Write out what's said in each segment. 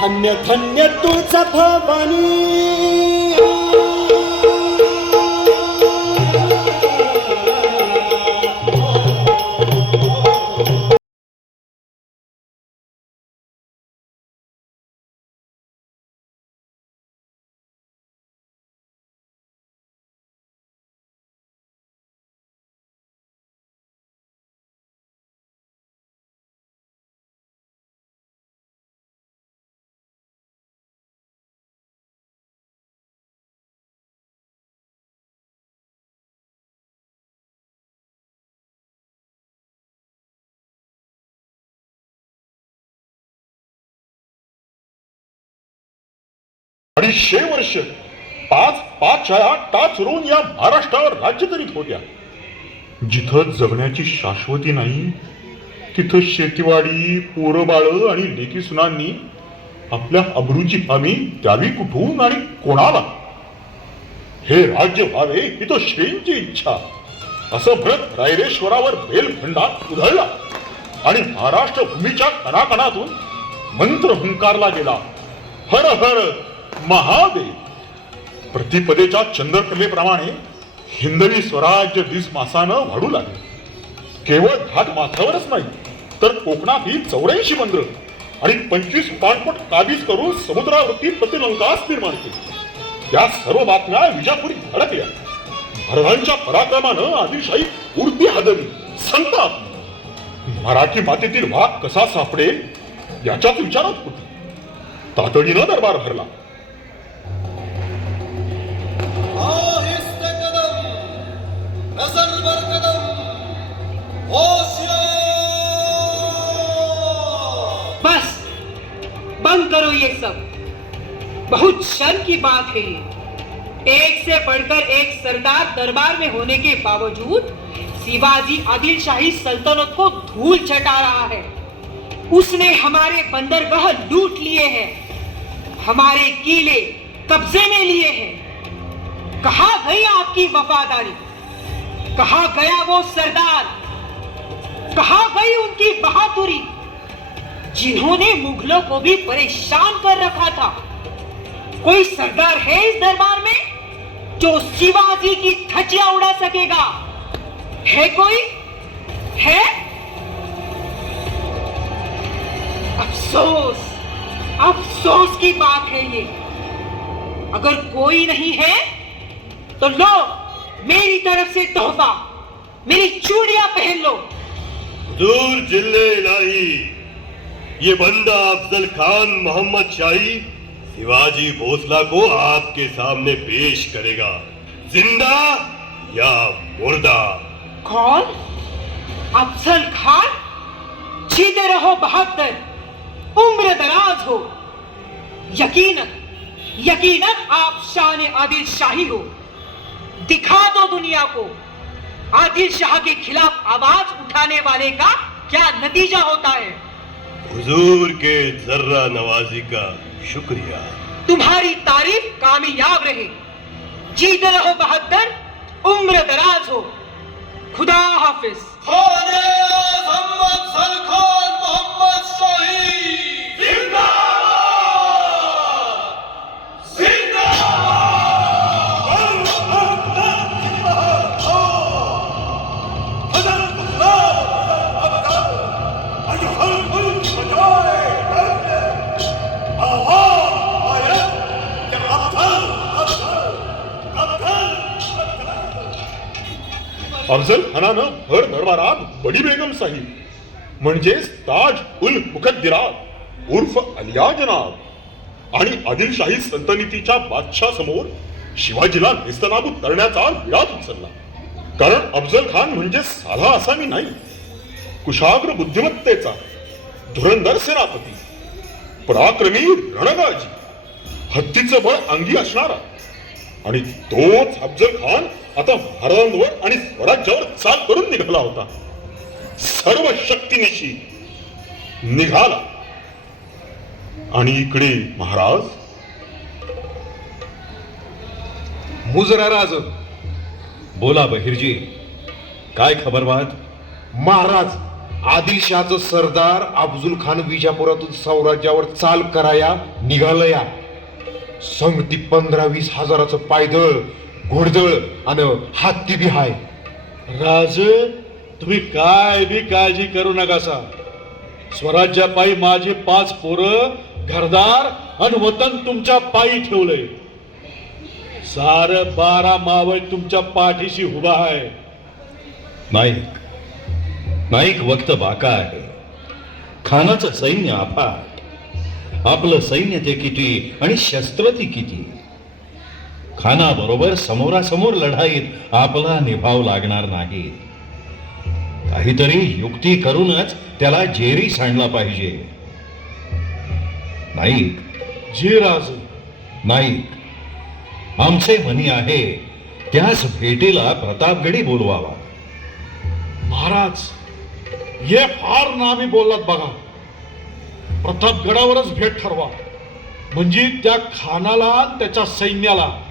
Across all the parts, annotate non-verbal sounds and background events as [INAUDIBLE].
धन्य धन्य तुझ भवानी. अडीचशे वर्ष पाच पाच छाया टाच रोवून या महाराष्ट्रावर राज्य करीत होत्या. जिथं जगण्याची शाश्वती नाही तिथं शेतीवाडी पोरंबाळं आणि लेकी सुनांनी आपल्या अब्रूची हमी द्यावी कुठून आणि कोणाला? हे राज्य व्हावे ही तो श्रींची इच्छा. असं म्हणत रायरेश्वरावर बेलखंडा उधळला आणि महाराष्ट्र भूमीच्या कणाकणातून मंत्र हुंकारला गेला. हर हर महादेव. प्रतिपदेच्या चंद्रकलेप्रमाणे हिंदवी स्वराज्य दिस मासानं वाढू लागले. केवळ घाट माथ्यावरच नाही तर कोकणातही चौऱ्याऐंशी बंदर आणि पंचवीस पाणपट काबीज करून समुद्रावरती प्रतिलंकास निर्माण केली. या सर्व बातम्या विजापुरी धडकल्या भरवांच्या पराक्रमानं आदिलशाही उर्दी हादरली. संताप. मराठी मातेतील वाघ कसा सापडेल याच्याच विचारात होती. तातडीनं दरबार भरला. बहुत शर्म की बात है ये। एक से बढ़कर एक सरदार दरबार में होने के बावजूद शिवाजी आदिल शाही सल्तनत को धूल चटा रहा है। उसने हमारे बंदरगाह लूट लिए हैं, हमारे किले कब्जे में लिए हैं। कहा गई आपकी वफादारी? कहा गया वो सरदार? कहा गई उनकी बहादुरी? जिन्होंने मुगलों को भी परेशान कर रखा था। कोई सरदार है इस दरबार में जो शिवाजी की धज्जियाँ उड़ा सकेगा? है कोई? है? अफसोस अफसोस की बात है ये। अगर कोई नहीं है तो लो, मेरी तरफ़ से तोहफा, मेरी चूड़िया पहन लो। दूर ज़िले इलाही, ये बंदा अफजल खान मोहम्मद शाही शिवाजी भोसला को आपके सामने पेश करेगा। ज़िंदा या मुर्दा? कौन? अफजल खान? जीते रहो बहत्तर उम्र दराज हो। यकीनन यकीनन आप शान आदिल शाही हो। दिखा दो दुनिया को। आदिल शाह के खिलाफ आवाज़ उठाने वाले का क्या नतीजा होता है? हुजूर के जर्रा नवाजी का। शुक्रिया। तुम्हारी तारीफ़ कामयाब रहे। जीते रहो बहत्तर उम्र दराज हो। खुदा हाफिज। अफजल खानानं भर दरबारात बडी बेगम साहिब म्हणजेच ताज उल मुखद्दिराब उर्फ अलिया जनाब. आणि आदिलशाही संतनीतीच्या बादशाह समोर शिवाजीला निस्तनाबूत करण्याचा विळाच उचलला. कारण अफजल खान म्हणजे साधा असामी नाही. कुशाग्र बुद्धिमत्तेचा धुरंधर सेनापती. पराक्रमी रणगाजी. हत्तीचं बळ अंगी असणारा. आणि तोच अफजल खान आता महाराजांवर आणि स्वराज्यावर चाल करून निघाला होता. सर्व शक्तीनिशी निघाला. आणि इकडे महाराज? मुजरा राज बोला बहिर्जी. काय खबरवाद महाराज आदिलशहाचं सरदार अफजुल खान विजापुरातून सौराज्यावर चाल कराया निघालया. संगती पंधरा वीस हजाराचं पायदळ घोडदळ आणि हत्ती बी हाय. राज तुम्ही काय बी काळजी करू नका सा स्वराज्यापायी माझे पाच पोरं घरदार आणि वतन तुमच्या पायी ठेवलंय. सार बारा मावळ तुमच्या पाठीशी उभा आहे नाईक नाईक वक्त बाका आहे खानाचं सैन्य अफाट आपलं सैन्य ते किती आणि शस्त्र ती किती? खानाबरोबर समोरासमोर लढाईत आपला निभाव लागणार नाही. काहीतरी युक्ती करूनच त्याला जेरी सांडला पाहिजे. नाईक. जी राज नाईक. आमचे मनी आहे त्याच भेटीला प्रतापगडी बोलवावा. महाराज हे फार नामी बोललात बघा. प्रतापगडावरच भेट ठरवा. म्हणजे त्या खानाला त्याच्या सैन्याला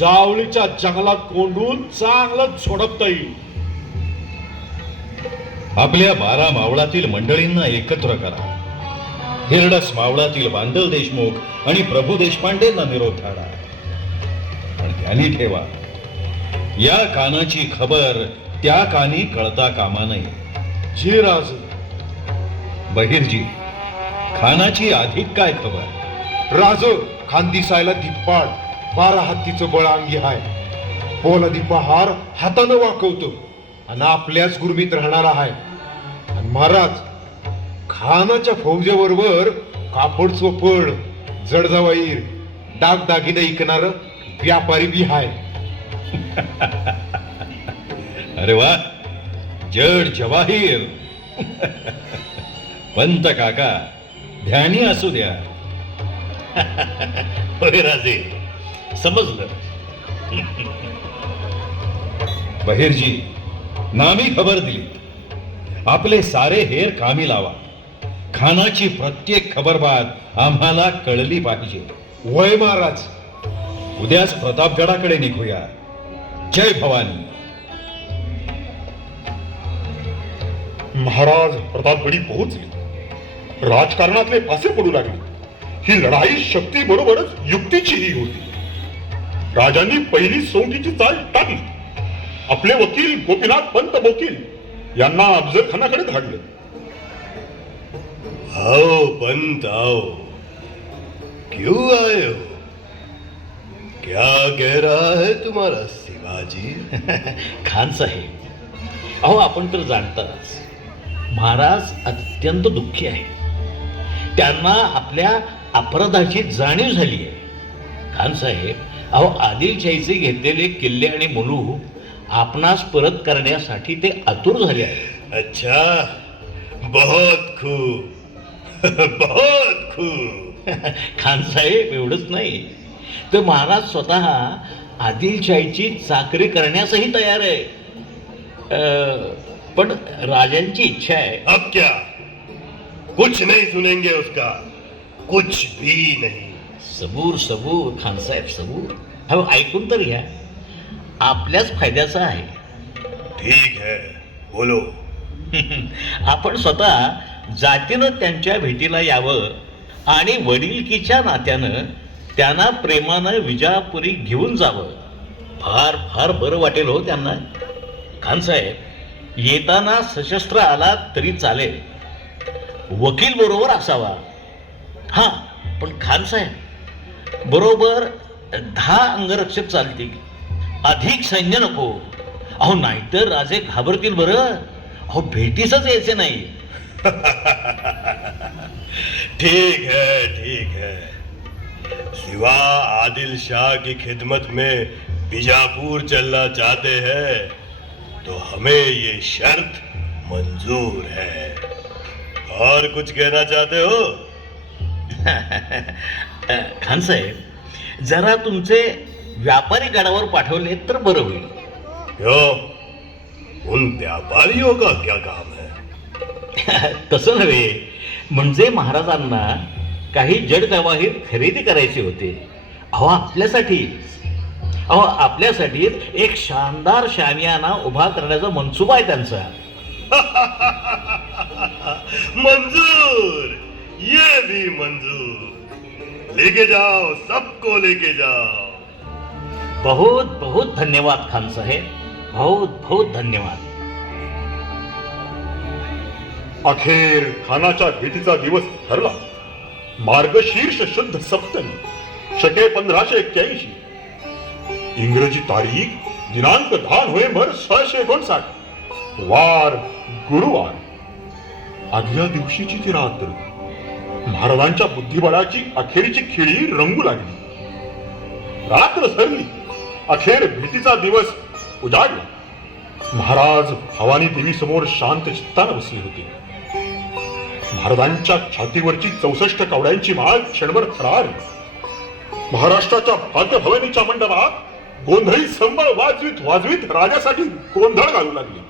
जावळीच्या जंगलात कोंडून चांगलं झोडपता येईल. आपल्या बारा मावळातील मंडळींना एकत्र करा. हिरडस मावळातील बांदल देशमुख आणि प्रभू देशपांडेंना निरोप धाडा. पण ध्यानी ठेवा. या कानाची खबर त्या कानी कळता कामा नये. जी राज. बहिरजी खानाची अधिक काय खबर? राज खान दिसायला धिप्पाड पारा हत्तीचं बळ अंगी हाय. पोलादी पहार हातानं वाकवतो आणि आपल्याच गुरमीत राहणारा हाय. आणि महाराज खानाच्या फौजेबरोबर कापड चोपड जडजावाईर दागदागिने ऐकणार व्यापारी बी हाय. [LAUGHS] अरे वा जड जवाहीर. [LAUGHS] पंत काका ध्यानी असू द्या. [LAUGHS] होय राजे. समजलं. बहिरजी नामी खबर दिली. आपले सारे हेर कामी लावा. खानाची प्रत्येक खबरबात आम्हाला कळली पाहिजे. वय महाराज. उद्याच प्रतापगडाकडे निघूया. जय भवानी. महाराज प्रतापगडी पोहोचले. राजकारणातले फासे पडू लागले. ही लढाई शक्ती बरोबरच युक्तीचीही होती. राजांनी पहिली सोंगीची चाल टाकली. आपले वकील गोपीनाथ पंत वकील यांना अफजल खानाकडे धाडले. आओ पंत आओ क्यों आए हो? क्या कह रहा है तुम्हारा शिवाजी? [LAUGHS] खान साहेब अहो आपण तर जाणताच महाराज अत्यंत दुःखी आहे त्यांना आपल्या अपराधाची जाणीव झाली आहे. खान साहेब अहो आदिलशाहीचे घेतलेले किल्ले आणि मुलू आपणास परत करण्यासाठी ते आतुर झाले आहे अच्छा. बहुत खूब [LAUGHS] बहुत खूब [LAUGHS] खान साहेब एवढंच नाही. तर महाराज स्वतः आदिलशाहीची चाकरी करण्यासही तयार आहे. पण राजांची इच्छा आहे. अब क्या? कुछ नहीं सुनेंगे उसका. कुछ भी नहीं. सबूर सबूर खानसाहेब सबूर. अहो ऐकून तर घ्या. आपल्याच फायद्याचं आहे. ठीक है बोलो. आपण स्वतः जातीनं त्यांच्या भेटीला यावं आणि वडिलकीच्या नात्यानं त्यांना प्रेमानं विजापुरी घेऊन जावं. फार फार बरं वाटेल हो त्यांना. खानसाहेब येताना सशस्त्र आला तरी चालेल. वकील बरोबर असावा. हां पण खानसाहेब बरोबर दहा अंगरक्षक चालतील. अधिक सैन्य नको. अहो नाहीतर राजे घाबरतील बरं. अहो भेटीसच यायचे नाही. [LAUGHS] ठीक है ठीक है. सिवा आदिल शाह की खिदमत में बीजापुर चलना चाहते हैं तो हमें ये शर्त मंजूर है। और कुछ कहना चाहते हो? [LAUGHS] खानसाहेब जरा तुमचे व्यापारी गडावर पाठवले तर बरं होईल. क्यों उन व्यापारियों का क्या काम है? [LAUGHS] तसं नव्हे. म्हणजे महाराजांना काही जड खरेदी करायचे होते. अहो आपल्यासाठी. अहो आपल्यासाठी एक शानदार शामियाना उभा करण्याचा मनसुबा आहे त्यांचा. [LAUGHS] मंजूर! ये भी मंजूर! लेके जाओ सबको लेके जाओ। बहुत बहुत धन्यवाद खान साहेब। बहुत बहुत धन्यवाद। अखेर खानाच्या भेटीचा दिवस ठरला। मार्गशीर्ष शुद्ध सप्तमी शके पंधराशे एक्क्याऐंशी। इंग्रजी तारीख दिनांक दहा नोव्हेंबर सोळाशे एकोणसाठ वार गुरुवार। आदल्या दिवशीची ती रात्र महाराजांच्या बुद्धिबळाची अखेरची खिळी रंगू लागली. रात्र सरली. अखेर भेटीचा दिवस उजाडला. महाराज भवानी देवी समोर शांत चित्तानं बसले होते. महाराजांच्या छातीवरची चौसष्ट कवड्यांची माळ क्षणभर थरार महाराष्ट्राच्या भाग्यभवानीच्या मंडपात गोंधळी संबळ वाजवीत वाजवीत राजासाठी गोंधळ घालू लागली.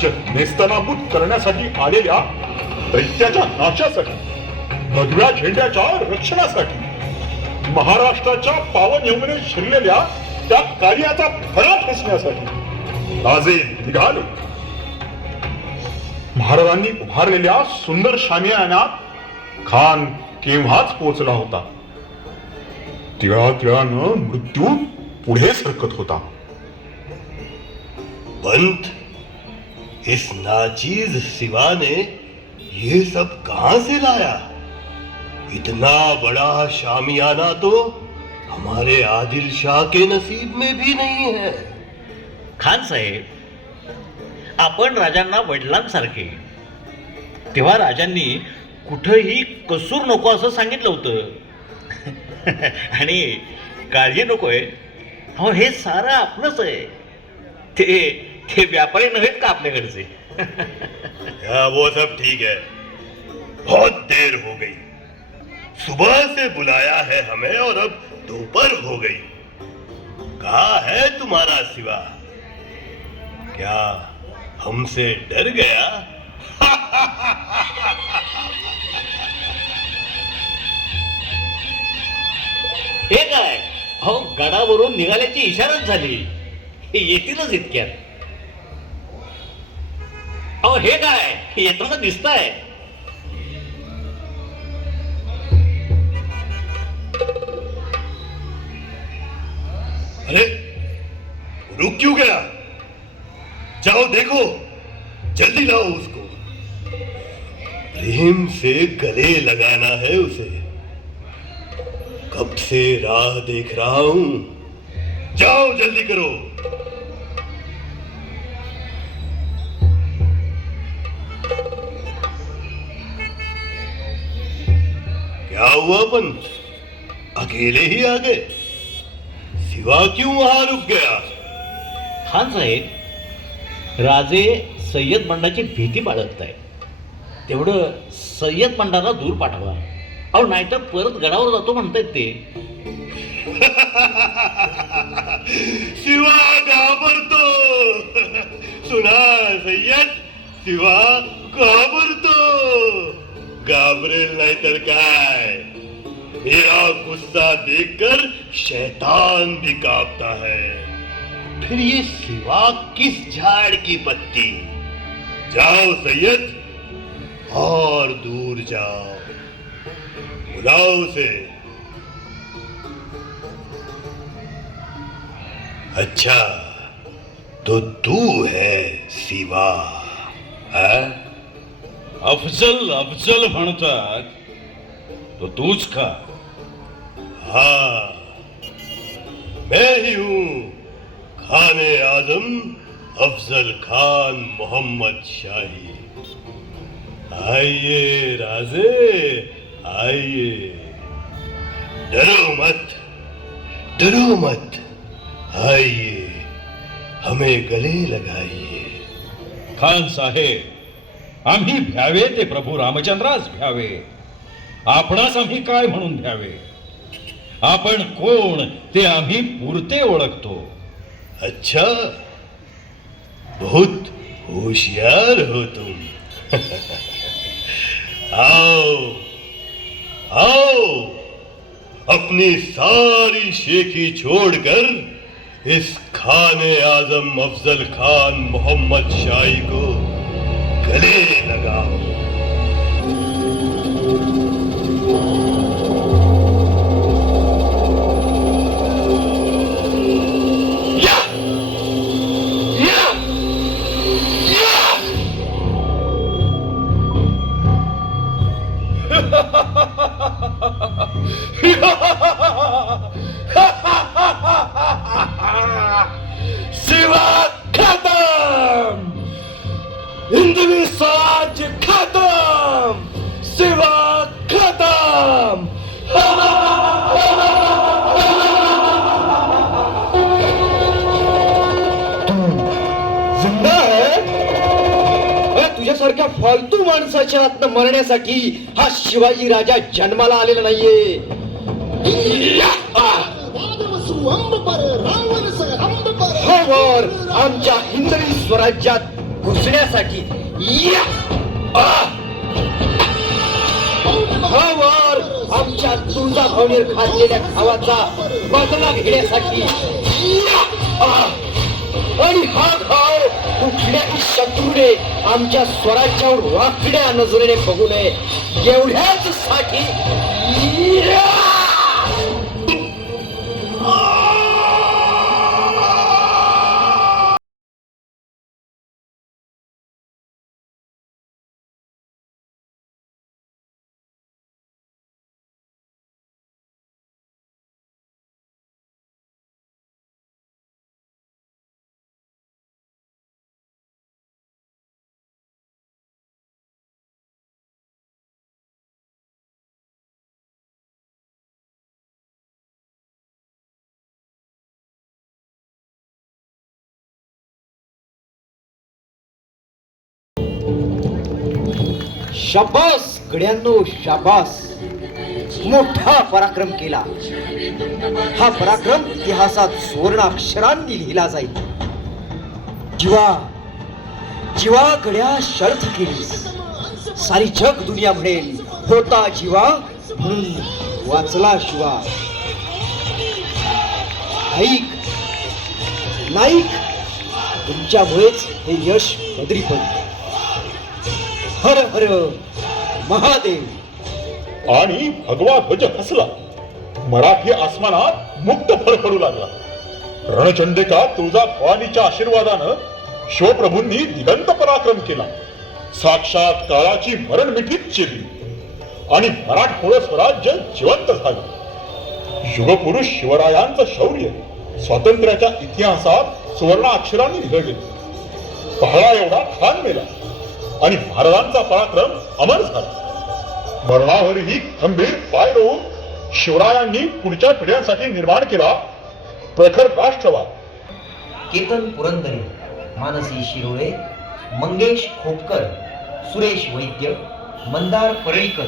राज्य नेस्तनाबूत करण्यासाठी आलेल्या दैत्याच्या नाशासाठी भगव्या झेंड्याच्या रक्षणासाठी महाराष्ट्राच्या पावन यमुने शिरलेल्या त्या कार्याचा फळा ठेचण्यासाठी राजे निघालो. महाराजांनी उभारलेल्या सुंदर शामियानात खान केव्हाच पोचला होता? तिळा तिळानं मृत्यू पुढे सरकत होता. पंथ इस नाचीज सिवा ने ये सब कहां से लाया? इतना बड़ा शामियाना तो हमारे आदिल शाह के नसीब में भी नहीं है। खान साहेब आपण राजांना वडिलांसारखे तेव्हा राजांनी कुठंही कसूर नको असं सांगितलं होतं. [LAUGHS] आणि काळजी नकोय. हो हे सारं आपलंच आहे. ते ते व्यापारी नव्हेत का आपल्याकडचे? हाँ, वो सब ठीक है। बहुत देर हो गई। सुबह से बुलाया है हमें और अब दोपहर हो गई। कहा है तुम्हारा सिवा? क्या हमसे डर गया? हे काय? अहो गडावरून निघाल्याची इशाराच झाली. हे येतीलच इतक्यात. अहो हे काय येताना दिसताय अरे, रुक क्यों गया? जाओ, देखो। जल्दी लाओ उसको। प्रेम से गले लगाना है उसे। कब से राह देख रहा हूँ? जाओ, जल्दी करो। क्या हुआ पंत अकेले ही आ गए सिवा क्यों वहां रुक गया? खान साहेब राजे सय्यद बंडाची भीती बाळगत आहे तेवढं सय्यद बंडाला दूर पाठवा. अहो नाहीतर परत गडावर जातो म्हणतायत ते. [LAUGHS] शिवा घाबरतो. [LAUGHS] सुना सय्यद शिवा घाबरतो. घाबरेल नाही तर काय? मेरा गुस्सा देखकर शैतान भी कांपता है। फिर ये सिवा किस झाड़ की पत्ती? जाओ सैयद, और दूर जाओ। बुलाओ उसे। अच्छा तो तू है सिवा, है? अफजल अफजल म्हणतात तो तूच का हाँ। मैं ही हूँ खाने आजम अफजल खान मोहम्मद शाही। आइए राजे आइए। डरो मत डरो मत। आइए हमें गले लगाइए। खान साहेब आम्ही भ्यावे ते प्रभू रामचंद्रास भ्यावे। आपणास आम्ही काय म्हणून भ्यावे? आपण कोण ते आम्ही पुरते ओळखतो. अच्छा. बहुत होशियार हो तुम. [LAUGHS] आओ आओ, अपनी सारी शेखी छोड़कर इस खाने आज़म अफजल खान मोहम्मद शाही को गले लगाओ। शिवा खतम हिंदवी स्वराज फालतू माणसाच्या हातनं मरण्यासाठी हा शिवाजी राजा जन्माला आलेला नाहीये आमच्या हिंदवी स्वराज्यात घुसण्यासाठी या! आ! हवर तुळजाभवनीर खाल्लेल्या खावाचा बदला घेण्यासाठी आणि हा कुठल्याही शत्रूने आमच्या स्वराज्यावर वाकड्या नजरेने बघू नये. एवढ्याच साठी शाबास गड्यांनो शाबास. मोठा पराक्रम केला. हा पराक्रम इतिहासात सुवर्ण अक्षरांनी लिहिला जाईल. जीवा जीवा गड्या शर्थ केली सारी जग दुनिया म्हणेल होता जीवा म्हणून वाचला शिवा. ऐक नाईक तुमच्यामुळेच हे यश पदरी पडले हर हर महादेव. आणि भगवा ध्वज हसला मराठी आसमानात मुक्त फडफडू लागला. रणचंडिका तुळजा भवानीच्या आशीर्वादानं शिवप्रभूंनी दिगंत पराक्रम केला. साक्षात काळाची मरण मिठीत चिरली. आणि मराठमोळं स्वराज्य जिवंत झालं. युगपुरुष शिवरायांचं शौर्य स्वातंत्र्याच्या इतिहासात सुवर्ण अक्षरांनी लिहिलं गेलं पहाळा एवढा खान मेला. आणि महाराजांचा पराक्रम अमर झाला. मरणावरही खंबीर पाय रोवून शिवरायांनी पुढच्या पिढ्यांसाठी निर्माण केला प्रखर राष्ट्रवाद. केतन पुरंदरे मानसी शिरोळे मंगेश खोपकर सुरेश वैद्य मंदार परळीकर